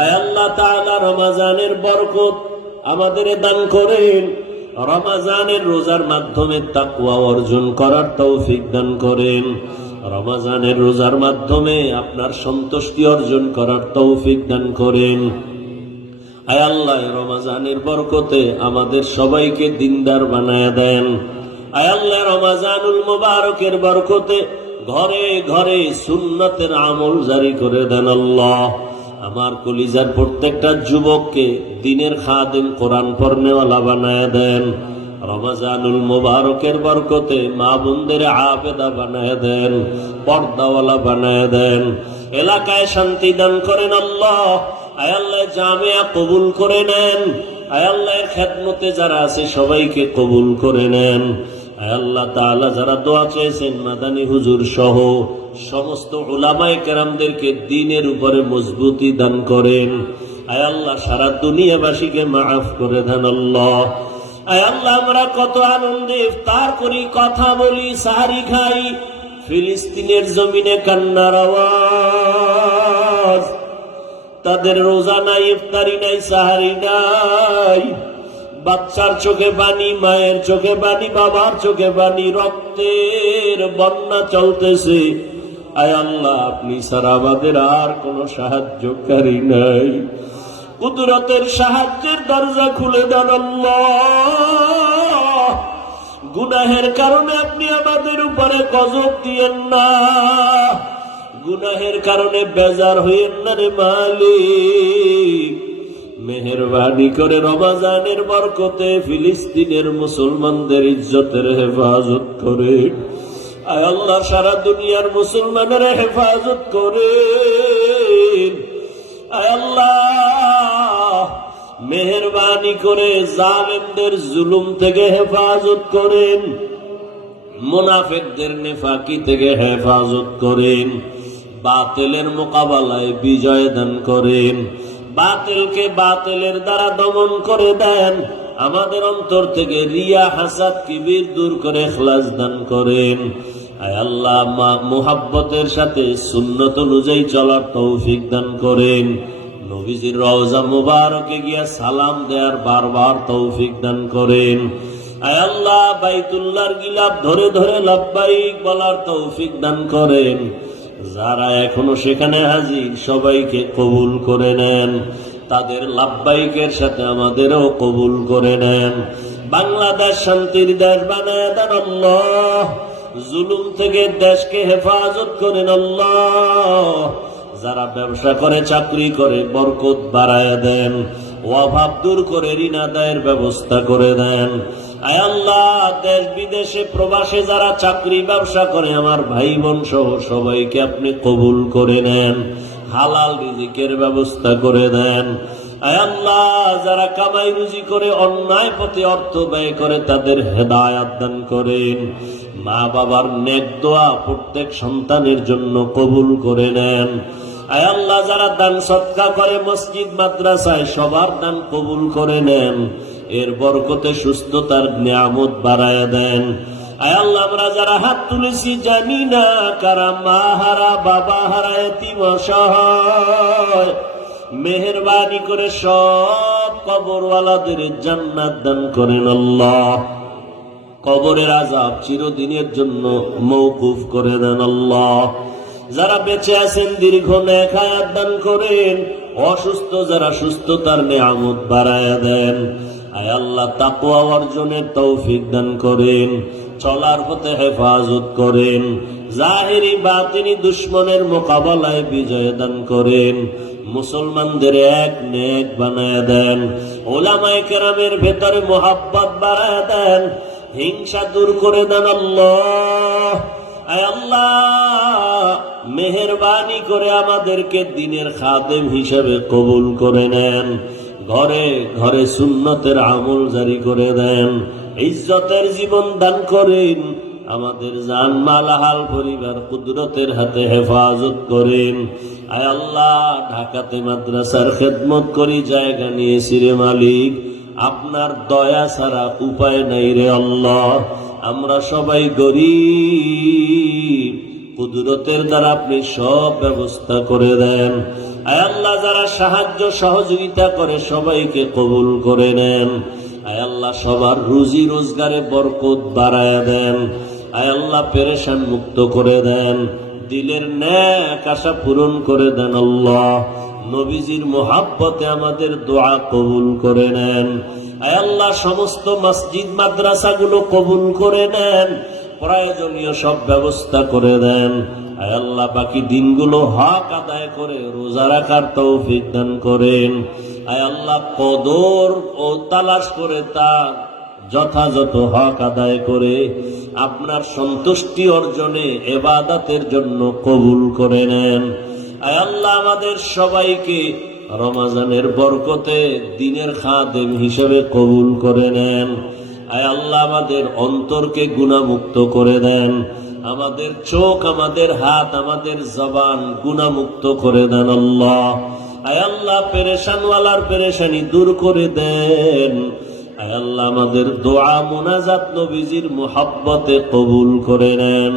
আয় আল্লাহ তাআলা রমজানের বরকত আমাদের দান করেন। রমজানের রোজার মাধ্যমে তাকওয়া অর্জন করার তৌফিক দান করেন। রমজানের রোজার মাধ্যমে আপনার সন্তুষ্টি অর্জন করার তৌফিক দান করেন। আয় আল্লাহ রমজানের বরকতে আমাদের সবাইকে দিনদার বানায়া দেন। আয় আল্লাহ রমজানুল মুবারকের বরকতে ঘরে ঘরে সুন্নতের আমল জারি করে দেন। আল্লাহ আমার কলিজার প্রত্যেকটা যুবককে দিনের খাদেম, কোরআন পড়নেওয়ালা বানায়া দেন। রমজানুল মুবারকের বরকতে মা বোনদের আবেদা বানায়া দেন, পর্দাওয়ালা বানায়া দেন। এলাকায় শান্তি দান করেন আল্লাহ। আয় আল্লাহ জামিয়া কবুল করে নেন। আয় আল্লাহর খেদমতে যারা আছে সবাইকে কবুল করে নেন। আয় আল্লাহ তাআলা যারা দোয়া চেয়েছেন মাদানী হুজুর সহ সমস্ত উলামায়ে কেরামদেরকে দ্বীনের উপরে মজবুতি দান করেন। আয় আল্লাহ সারা দুনিয়াবাসীকে মাফ করে দেন আল্লাহ। আয় আল্লাহ আমরা কত আনন্দে ইফতার করি, কথা বলি, সাহারি খাই, ফিলিস্তিনের জমিনে কান্নার আওয়াজ। তাদের রোজা নাই, ইফতারি নাই, সাহারি নাই। বাচ্চার চোখে পানি, মায়ের চোখে পানি, বাবার চোখে পানি, রক্তের বন্যা চলতেছে। আয় আল্লাহ আপনি ছাড়া আমাদের আর কোন সাহায্যকারী নাই। কুদরতের সাহায্যের দরজা খুলে দেন আল্লাহ। গুনাহের কারণে আপনি আমাদের উপরে গজব দিয়েন না, গুনাহের কারণে বেজার হইয়েন না রে মালিক। মেহেরবানি করে রমজানের বরকতে ফিলিস্তিনের মুসলমানদের ইজ্জতের হেফাজত করে। আয় আল্লাহ সারা দুনিয়ার মুসলমানের হেফাজত করে। আয় আল্লাহ মেহেরবানি করে জালেমদের জুলুম থেকে হেফাজত করেন, মুনাফিকদের নেফাকি থেকে হেফাজত করেন, বাতিলের মোকাবেলায় বিজয় দান করেন, বাতিলকে বাতিলের দ্বারা দমন করে দেন। আমাদের অন্তর থেকে রিয়া, হাসাদ, কিবির দূর করে ইখলাস দান করেন। আয় আল্লাহ মুহাব্বতের সাথে সুন্নত অনুযায়ী চলার তৌফিক দান করেন। নবীজির রওজা মুবারকে গিয়া সালাম দেওয়ার বারবার তৌফিক দান করেন। আয় আল্লাহ বাইতুল্লাহর গিলাফ ধরে ধরে লাব্বাইক বলার তৌফিক দান করেন। যারা এখনো সেখানে হাজির সবাইকে কবুল করে নেন। তাদের লাব্বাইকের সাথে আমাদেরও কবুল করে নেন। বাংলাদেশ শান্তির দেশ বানায় দেন আল্লাহ। জুলুম থেকে দেশকে হেফাজত করেন আল্লাহ। যারা ব্যবসা করে, চাকরি করে বরকত বাড়ায় দেন। অভাব দূর করে ঋণ আদায়ের ব্যবস্থা করে দেন। আয় আল্লাহ দেশ বিদেশে প্রবাসে যারা চাকরি ব্যবসা করে আমার ভাই বোন সহ সবাইকে আপনি কবুল করে নেন, হালাল রিজিকের ব্যবস্থা করে দেন। আয় আল্লাহ যারা কামাই রুজি করে অন্যায় পথে অর্থ ব্যয় করে তাদের হেদায়াত দান করেন। মা বাবার নেক দোয়া প্রত্যেক সন্তানের জন্য কবুল করে নেন। আয় আল্লাহ যারা দান সদকা করে মসজিদ মাদ্রাসায় সবার দান কবুল করে নেন। এর বরকতে সুস্থতার নিয়ামত বাড়ায় দেন। আয় আল্লাহ আমরা যারা হাত তুলেছি জানি না কারা মা হারা, বাবা হারা, এতিম অসহায়, মেহেরবানি করে সব কবরওয়ালাদের জান্নাত দান করেন আল্লাহ। কবরের আযাব চিরদিনের জন্য মওকুফ করে দেন আল্লাহ। যারা বেঁচে আছেন দীর্ঘ নেক হায়াত দান করেন। অসুস্থ যারা সুস্থতার নিয়ামত বাড়ায়া দেন। আয় আল্লাহ তাকওয়া অর্জনের তৌফিক দান করেন। চলার পথে হেফাজত করেন। জাহিরি বাতিনি দুশ্মনের মোকাবেলায় বিজয় দান করেন। মুসলমানদের এক নেক বানায় দেন। উলামায়ে কেরামের ভেতরে মোহাব্বত বাড়ায় দেন। হিংসা দূর করে দেন আল্লাহ। আয় আল্লাহ মেহেরবানি করে আমাদেরকে দ্বীনের খাদেম হিসেবে কবুল করে নেন। ঘরে ঘরে সুন্নতের আমল জারি করে দেন। ইজ্জতের জীবন দান করেন। আমাদের জান মাল হাল পরিবার কুদরতের হাতে হেফাজত করেন। আয় আল্লাহ ঢাকাতে মাদ্রাসার খেদমত করি, জায়গা নিয়েছি রে মালিক, আপনার দয়া ছাড়া উপায় নাই রে আল্লাহ। আমরা সবাই গরীব, কুদরতের দ্বারা আপনি সব ব্যবস্থা করে দেন। আয় আল্লাহ যারা সাহায্য সহযোগিতা করে সবাইকে কবুল করে নেন। আয় আল্লাহ সবার রুজি রোজগারে বরকত বাড়ায় দেন। আয় আল্লাহ পেরেশান মুক্ত করে দেন, দিলের নেক আশা পূরণ করে দেন। আল্লাহ নবীজির মোহাব্বতে আমাদের দোয়া কবুল করে নেন। আয় আল্লাহ সমস্ত মসজিদ মাদ্রাসাগুলো কবুল করে নেন, প্রয়োজনীয় সব ব্যবস্থা করে দেন। আয় আল্লাহ বাকি দিনগুলো হক আদায় করে রোজা রাখার তৌফিক দান করেন। আয় আল্লাহ কদর ও তালাশ করে তার যথাযথ হক আদায় করে আপনার সন্তুষ্টি অর্জনে ইবাদতের জন্য কবুল করে নেন। আয় আল্লাহ আমাদের সবাইকে রমজানের বরকতে দ্বীনের খাদেম হিসেবে কবুল করে নেন। আয় আল্লাহ আমাদের অন্তরকে গুনাহমুক্ত করে দেন, আমাদের চোখ, আমাদের হাত, আমাদের জবান গুনাহমুক্ত করে দেন। আল্লাহ আয় আল্লাহ পেরেশানওয়ালার পেরেশানি দূর করে দেন। আয় আল্লাহ আমাদের দোয়া মুনাজাত নবীজির মুহাব্বতে কবুল করে নেন।